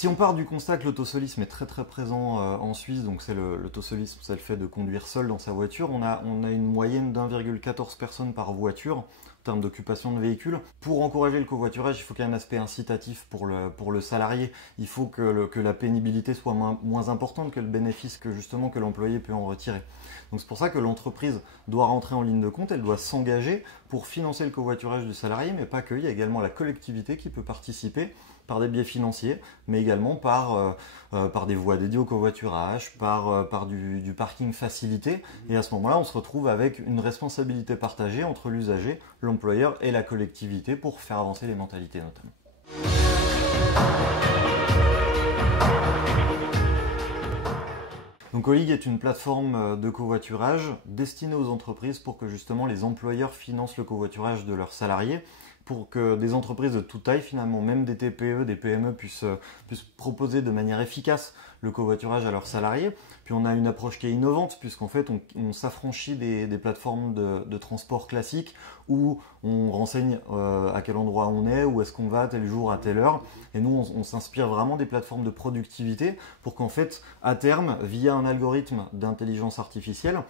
Si on part du constat que l'autosolisme est très très présent en Suisse, donc c'est l'autosolisme, c'est le fait de conduire seul dans sa voiture, on a une moyenne d'1,14 personnes par voiture en termes d'occupation de véhicules. Pour encourager le covoiturage, il faut qu'il y ait un aspect incitatif pour le salarié. Il faut que la pénibilité soit moins importante que le bénéfice que l'employé peut en retirer. Donc c'est pour ça que l'entreprise doit rentrer en ligne de compte, elle doit s'engager pour financer le covoiturage du salarié, mais pas que, il y a également la collectivité qui peut participer par des biais financiers, mais également par des voies dédiées au covoiturage, par du parking facilité. Et à ce moment-là, on se retrouve avec une responsabilité partagée entre l'usager, l'employeur et la collectivité pour faire avancer les mentalités notamment. Donc Colleague est une plateforme de covoiturage destinée aux entreprises pour que justement les employeurs financent le covoiturage de leurs salariés, pour que des entreprises de toute taille finalement, même des TPE, des PME puissent proposer de manière efficace le covoiturage à leurs salariés. Puis on a une approche qui est innovante puisqu'en fait on s'affranchit des plateformes de transport classiques où on renseigne à quel endroit on est, où est-ce qu'on va tel jour à telle heure. Et nous on s'inspire vraiment des plateformes de productivité pour qu'en fait à terme, via un algorithme d'intelligence artificielle,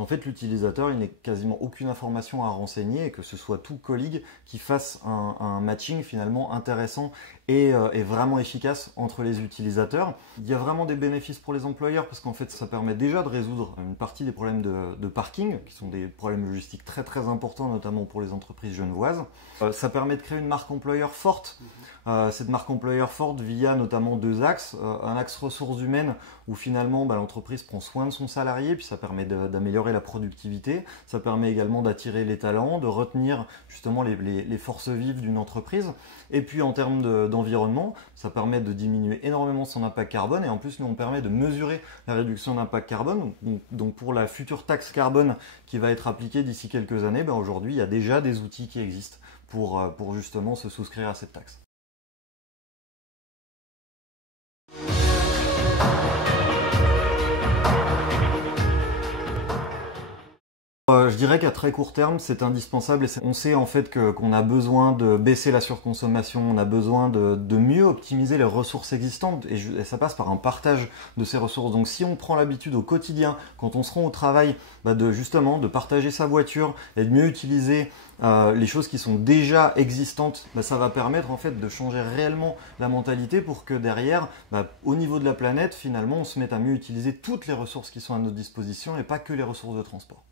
en fait, l'utilisateur, il n'ait quasiment aucune information à renseigner et que ce soit tout Colleague qui fasse un matching finalement intéressant et vraiment efficace entre les utilisateurs. Il y a vraiment des bénéfices pour les employeurs parce qu'en fait, ça permet déjà de résoudre une partie des problèmes de parking, qui sont des problèmes logistiques très très importants, notamment pour les entreprises genevoises. Ça permet de créer une marque employeur forte. Cette marque employeur forte via notamment deux axes. Un axe ressources humaines où finalement l'entreprise prend soin de son salarié, puis ça permet d'améliorer la productivité. Ça permet également d'attirer les talents, de retenir justement les forces vives d'une entreprise. Et puis en termes d'environnement, ça permet de diminuer énormément son impact carbone. Et en plus, nous, on permet de mesurer la réduction d'impact carbone. Donc pour la future taxe carbone qui va être appliquée d'ici quelques années, aujourd'hui, il y a déjà des outils qui existent pour justement se souscrire à cette taxe. Je dirais qu'à très court terme, c'est indispensable et on sait en fait qu'on a besoin de baisser la surconsommation, on a besoin de mieux optimiser les ressources existantes et ça passe par un partage de ces ressources. Donc si on prend l'habitude au quotidien, quand on se rend au travail, de partager sa voiture et de mieux utiliser les choses qui sont déjà existantes, ça va permettre en fait de changer réellement la mentalité pour que derrière, au niveau de la planète, finalement, on se mette à mieux utiliser toutes les ressources qui sont à notre disposition et pas que les ressources de transport.